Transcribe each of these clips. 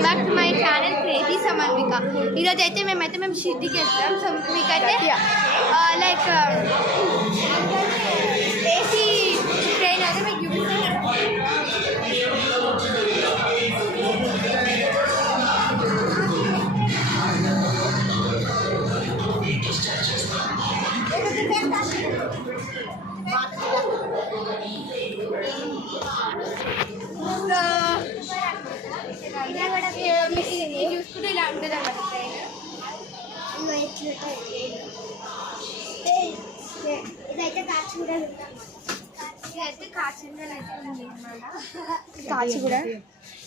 Welcome back to my channel crazy Samanvika. ఈరోజు అయితే మేము షిర్డీకి వెళ్తాం. సో మీకైతే లైక్ ఏసీ ట్రైన్ అయితే మీకు చూపిస్తాను. చూసుకుంటే ఇలా ఉంటుంది అన్నమాట ట్రైన్. ఇదైతే కాచిగూడ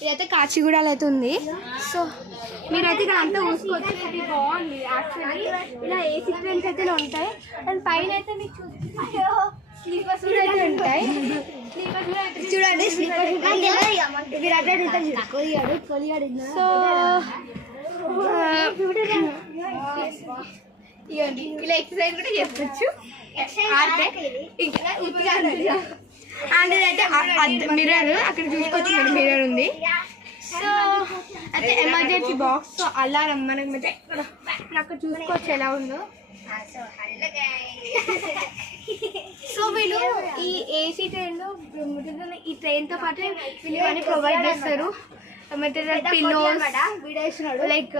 ఇదైతే కాచిగూడలో అయితే ఉంది. సో మీరైతే ఇక్కడ అంతా చూసుకోవచ్చు. ఇది బాగుంది యాక్చువల్లీ. ఇలా ఏసీ ట్రైన్స్ అయితే ఉంటాయి. అండ్ పైన అయితే మీకు స్లీపర్స్ కూడా అయితే ఉంటాయి. చూడండి సో ఇవ్వండి, ఇలా ఎక్సర్సైజ్ కూడా చేసుకోవచ్చు. అండ్ ఇదైతే మిర్రర్ అక్కడ చూసుకోవచ్చు. మిర్రర్ ఉంది. సో అయితే ఎమర్జెన్సీ బాక్స్. సో అలారం మనకి అయితే అక్కడ చూసుకోవచ్చు ఎలా ఉందో. సో వీళ్ళు ఈ ఏసీ ట్రైన్లో ఈ ట్రైన్తో పాటు వీళ్ళు ఇవన్నీ ప్రొవైడ్ చేస్తారు. పిల్లోస్ లైక్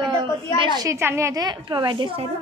బెడ్షీట్స్ అన్నీ అయితే ప్రొవైడ్ చేస్తారు.